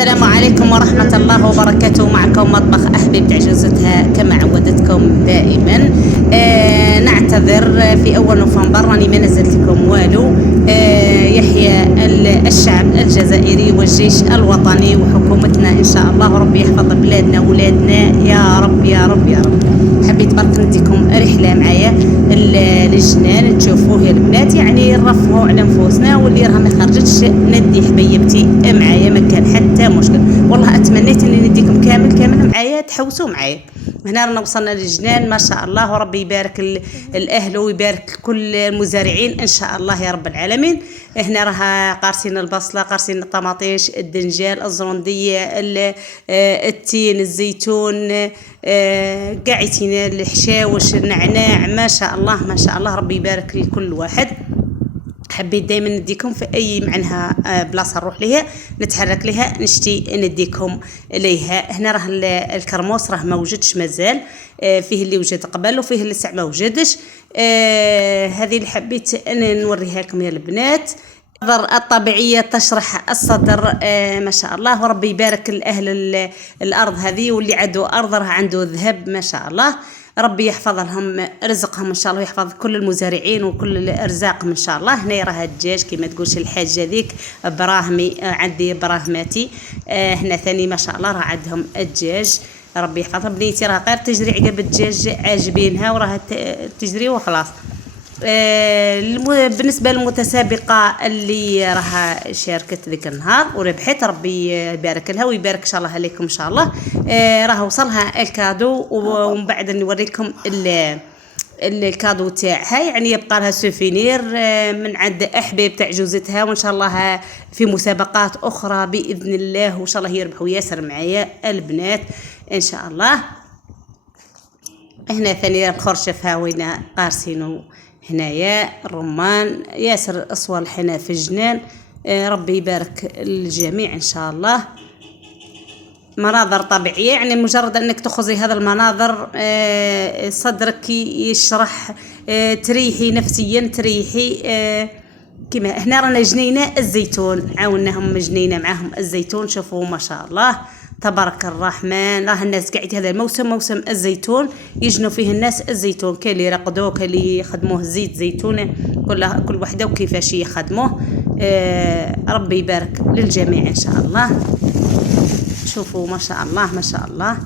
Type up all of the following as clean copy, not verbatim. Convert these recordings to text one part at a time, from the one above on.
السلام عليكم ورحمة الله وبركاته. معكم مطبخ أحبي بتاع جوزتها كما عودتكم دائما. نعتذر في أول نوفمبر راني ما نزلت لكم والو. يحيى الشعب الجزائري والجيش الوطني وحكومتنا إن شاء الله، وربي يحفظ بلادنا وولادنا يا رب يا رب يا رب. حبيت برك نديكم رحلة معايا للجنان تشوفوه يا البنات، يعني نرفهوا على نفوسنا، واللي راها ما خرجتش ندي حبيبتي معايا ما كان حتى مشكل. والله اتمنيت اني نديكم كامل معايا تحوسوا معايا. هنا رانا وصلنا للجنان ما شاء الله، وربي يبارك الاهل ويبارك كل المزارعين ان شاء الله يا رب العالمين. هنا راها قارسين البصله، قارسين الطماطيش، الدنجال، الزرنديه، التين، الزيتون، قاعدين الحشاوش، النعناع، ما شاء الله ما شاء الله، ربي يبارك لكل واحد. حبيت دائما نديكم في اي معناها بلاصه نروح ليها نتحرك لها نشتي نديكم ليها. هنا راه الكرموس راه ما وجدش مازال، فيه اللي وجد قبل وفيه اللي لسه ما وجدش. هذه اللي حبيت ان نوريها لكم يا البنات. المناظر الطبيعيه تشرح الصدر. ما شاء الله، وربي يبارك الاهل الارض هذه، واللي عنده ارض راه عنده ذهب ما شاء الله. ربي يحفظ لهم رزقهم ان شاء الله، ويحفظ كل المزارعين وكل ارزاقهم ان شاء الله. هنا راه الدجاج كما تقولش الحاجه ذيك براهمي، عندي براهماتي. هنا ثاني ما شاء الله راه عندهم الدجاج، ربي يحفظها. بنيتي راه غير تجري عقب الدجاج عاجبينها وراها تجري وخلاص. بالنسبة للمتسابقة اللي راها شاركت ذيك النهار وربحت، ربي يبارك لها ويبارك ان شاء الله عليكم ان شاء الله. راه وصلها الكادو، ومن بعد نوريكم الكادو تاعها، يعني يبقى لها سوفينير من عند احباب تاع جوزتها، وان شاء الله في مسابقات اخرى باذن الله، وان شاء الله يربحوا ياسر معايا البنات ان شاء الله. هنا ثاني الخرشف هاوينا قارسينو، هنايا الرمان ياسر أصوال حنا في الجنان. ربي يبارك الجميع إن شاء الله. مناظر طبيعية، يعني مجرد أنك تخذي هذا المناظر صدرك يشرح، تريحي نفسيا، تريحي. كما هنا رانا جنينة الزيتون، عاوناهم جنينة معاهم الزيتون، شوفوا ما شاء الله تبارك الرحمن. راه الناس قاعد هذا الموسم موسم الزيتون، يجنوا فيه الناس الزيتون، كاين اللي يرقدوه، كاين اللي يخدموه زيت زيتون، كل وحده وكيفاش يخدموه. ربي يبارك للجميع ان شاء الله. شوفوا ما شاء الله ما شاء الله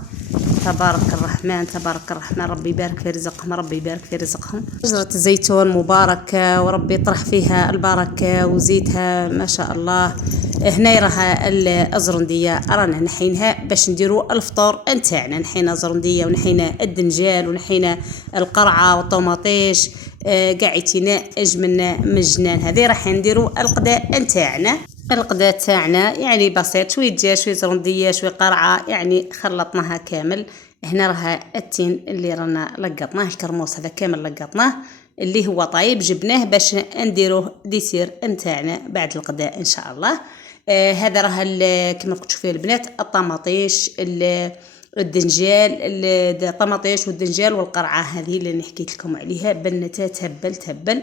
تبارك الرحمن تبارك الرحمن، ربي يبارك في رزقهم، ربي يبارك في رزقهم. شجرة الزيتون مباركة، وربي يطرح فيها البركة وزيتها ما شاء الله. هنا راها الزرندية رانا نحينها باش نديروا الفطور نتاعنا، نحينا زرندية ونحينا الدنجال ونحينا القرعة والطوماطيش، قاعدين اجملنا من الجنان. هذه راح نديروا القداء نتاعنا. القداء تاعنا يعني بسيط، شويه دجاج شويه زرنديه شويه قرعه، يعني خلطناها كامل. هنا راها التين اللي رانا لقطناه، الكرموس هذا كامل لقطناه اللي هو طيب، جبناه باش نديروه ديسير نتاعنا بعد القداء ان شاء الله. هذا راه كما قلت شوفوا البنات الطماطيش، الدنجال، الطماطيش والدنجال والقرعه هذه اللي حكيت لكم عليها، بنتها تهبل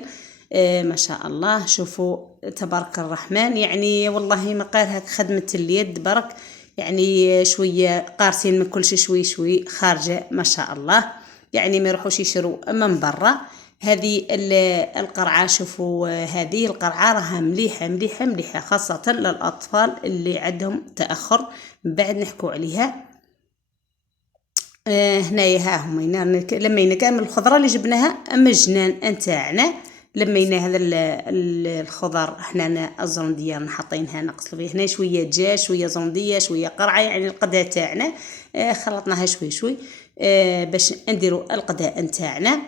ما شاء الله. شوفوا تبارك الرحمن، يعني والله ما قالها خدمة اليد برك، يعني شوية قارسين من كل شيء شوي خارجة ما شاء الله، يعني ما يروحوش يشروا من برا. هذه القرعة، شوفوا هذه القرعة راها مليحة خاصة للأطفال اللي عندهم تأخر، بعد نحكوا عليها. هنايا ها هم لما كامل الخضره اللي جبناها اما الجنان نتاعنا، لمينا هذا الخضر حنا الزرنديه نحطينها نقصلوا فيه. هنا شويه دجاج شويه زرنديه شويه قرعه، يعني القداء تاعنا خلطناها شوي باش نديروا القداء نتاعنا.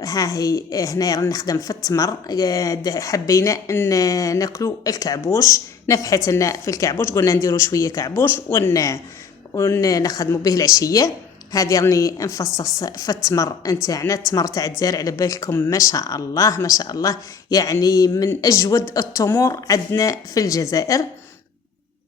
ها هي هنا رانا نخدم في التمر، حبينا ان ناكلوا الكعبوش، نفحت لنا في الكعبوش، قلنا نديروا شويه كعبوش ونخدموا به العشيه. هذه راني نفصص في التمر نتاعنا، التمر تاع الجزائر على بالكم ما شاء الله ما شاء الله، يعني من اجود التمور عندنا في الجزائر.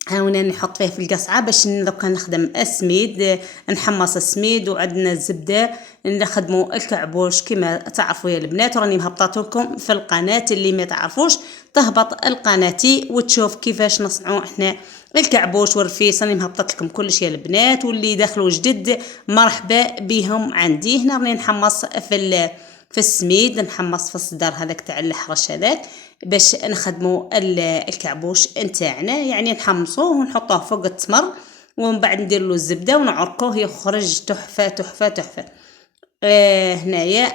هاونا نحط فيه في القصعه باش دوكا نخدم السميد، نحمص السميد وعندنا الزبده، نخدموا الكعبوش كما تعرفوا يا البنات. وراني مهبطات لكم في القناه، اللي ما تعرفوش تهبط القناتي وتشوف كيفاش نصنعوا احنا الكعبوش والرفيس. راني مهبطت لكم كلش يا البنات، واللي دخلوا جدد مرحبا بهم عندي. هنا راني نحمص في السميد، نحمص في الصدر هذاك تاع الحرش هذاك باش نخدموا الكعبوش نتاعنا، يعني نحمصوه ونحطوه فوق التمر ومن بعد ندير له الزبده ونعرقوه يخرج تحفه تحفه تحفه. هنايا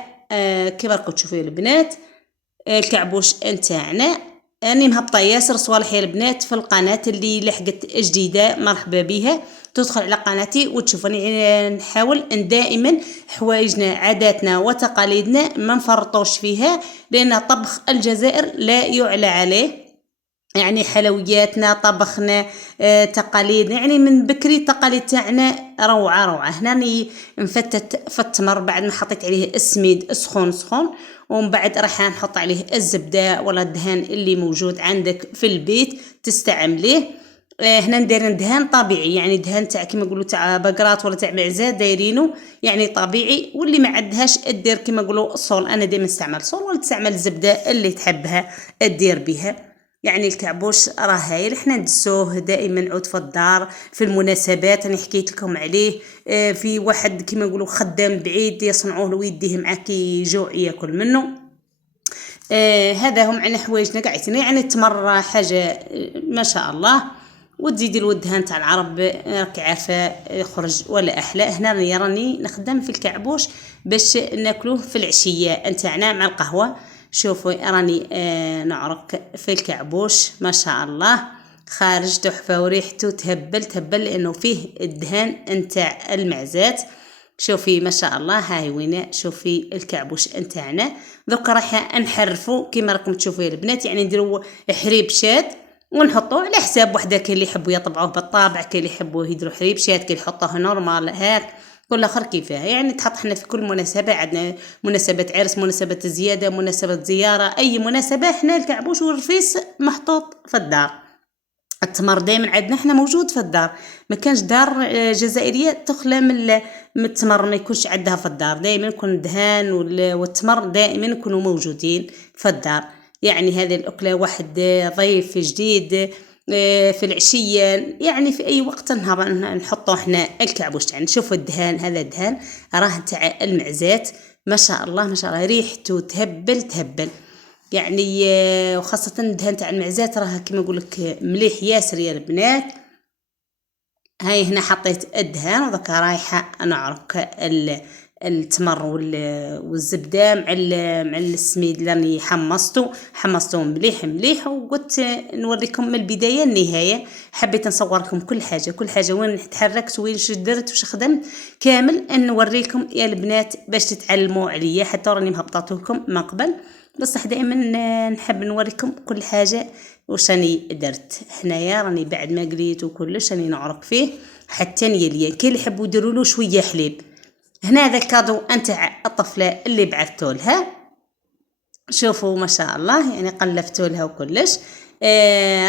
كيما راكم تشوفوا البنات الكعبوش نتاعنا. راني مهبطه ياسر صوالح يا البنات في القناه، اللي لحقت جديده مرحبا بها تدخل على قناتي وتشوفوني. نحاول ان دائما حوايجنا عاداتنا وتقاليدنا ما نفرطوش فيها، لان طبخ الجزائر لا يعلى عليه. يعني حلوياتنا طبخنا تقاليدنا، يعني من بكري التقاليد تاعنا روعه روعه. هنا نفتت في التمر بعد ما حطيت عليه السميد سخون سخون، ومن بعد راح نحط عليه الزبده ولا الدهان اللي موجود عندك في البيت تستعمليه. هنا ندير دهان طبيعي، يعني دهان تاع كيما نقولوا تاع بقرات ولا تاع معزه دايرينه يعني طبيعي. واللي ما عندهاش دير كيما نقولوا الصول، انا دائما نستعمل صول ولا تستعمل الزبده اللي تحبها دير بها. يعني الكعبوش راه هايل، احنا ندسوه دائما نعود في الدار في المناسبات. انا حكيت لكم عليه في واحد كيما نقولوا خدام بعيد يصنعوه ويديه معاه كي يجوع ياكل منه. هذا هم على حوايجنا قاعدين. يعني التمر حاجه ما شاء الله، وتزيدي الدهان تاع العرب راكي عارفه يخرج ولا احلى. هنا راني نخدم في الكعبوش باش ناكلوه في العشيه نتاعنا مع القهوه. شوفوا راني نعرق في الكعبوش ما شاء الله خارج تحفه وريحته تهبل تهبل، لانه فيه الدهان نتاع المعزات. شوفي ما شاء الله هاي وينه. شوفي الكعبوش نتاعنا دوكا راح نحرفوا كيما راكم تشوفوا يا البنات، يعني نديروا حريب شاد ونحطوه على حساب وحده. كاين اللي يحبوا يطبعوه بالطابع، كاين اللي يحبوا يديروا حريب شاد، كاين يحطوه نورمال هاك، كل اخر كيفاه. يعني تحط حنا في كل مناسبه، عندنا مناسبه عرس، مناسبه زياده، مناسبه زياره، اي مناسبه احنا الكعبوش والرفيس محطوط في الدار. التمر دائما عندنا احنا موجود في الدار، ما كانش دار جزائريه تخلى من التمر ما يكونش عندها في الدار. دائما يكون الدهان والتمر دائما يكونوا موجودين في الدار. يعني هذه الاكله واحد ضيف جديد في العشيه، يعني في اي وقت نحطوا احنا الكعبوش تاعنا. شوفوا الدهان، هذا الدهان راه تاع المعزات ما شاء الله ما شاء الله، ريحته تهبل تهبل. يعني وخاصه الدهان تاع المعزات راه كيما نقول لك مليح ياسر يا البنات. هاي هنا حطيت الدهان ودكا رايحه نعرق التمر والزبده مع السميد اللي راني حمصته مليح مليح. وقلت نوريكم من البدايه النهايه، حبيت نصور لكم كل حاجه وين تحركت وين درت وش خدمت كامل نوريكم يا البنات باش تتعلموا عليا. حتى راني مهبطات لكم من قبل، بصح دائما نحب نوريكم كل حاجه واش راني درت. هنايا راني بعد ما قليت وكلش راني نعرق فيه حتى نيليا. كاين اللي يحبوا يديروا له شويه حليب. هنا هذا الكادو نتاع الطفله اللي بعثتو لها. شوفوا ما شاء الله، يعني قلفتو لها وكلش.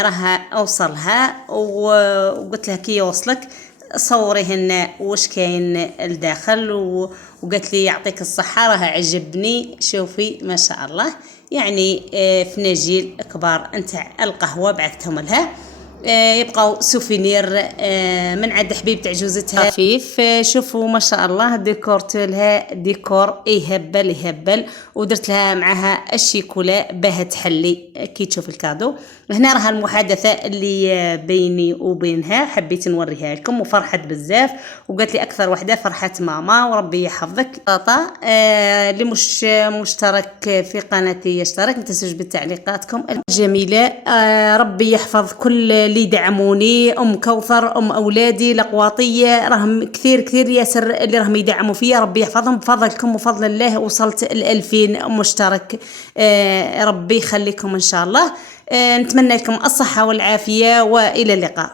راها اوصلها وقلت لها كي يوصلك صوريهن واش كاين الداخل، وقالت لي يعطيك الصحه راه عجبني. شوفي ما شاء الله، يعني فناجيل كبار نتاع القهوه بعثتهم لها. يبقاو سوفينير من عند حبيبه عجوزتها خفيف. شوفوا ما شاء الله ديكورت لها ديكور يهبل ودرت لها معها الشيكولا باه تحلي كي تشوف الكادو. هنا راها المحادثه اللي بيني وبينها حبيت نوريها لكم، وفرحت بزاف وقالت لي اكثر وحده فرحت ماما وربي يحفظك. طاطا اللي مش مشترك في قناتي يشترك، ما تنسوش بتعليقاتكم الجميله. ربي يحفظ كل اللي يدعموني، ام كوثر، ام اولادي القواطيه، راهم كثير ياسر اللي راهم يدعموا فيا. ربي يحفظهم بفضلكم وفضل الله وصلت ل2000 مشترك. ربي يخليكم ان شاء الله. نتمنى لكم الصحه والعافيه والى اللقاء.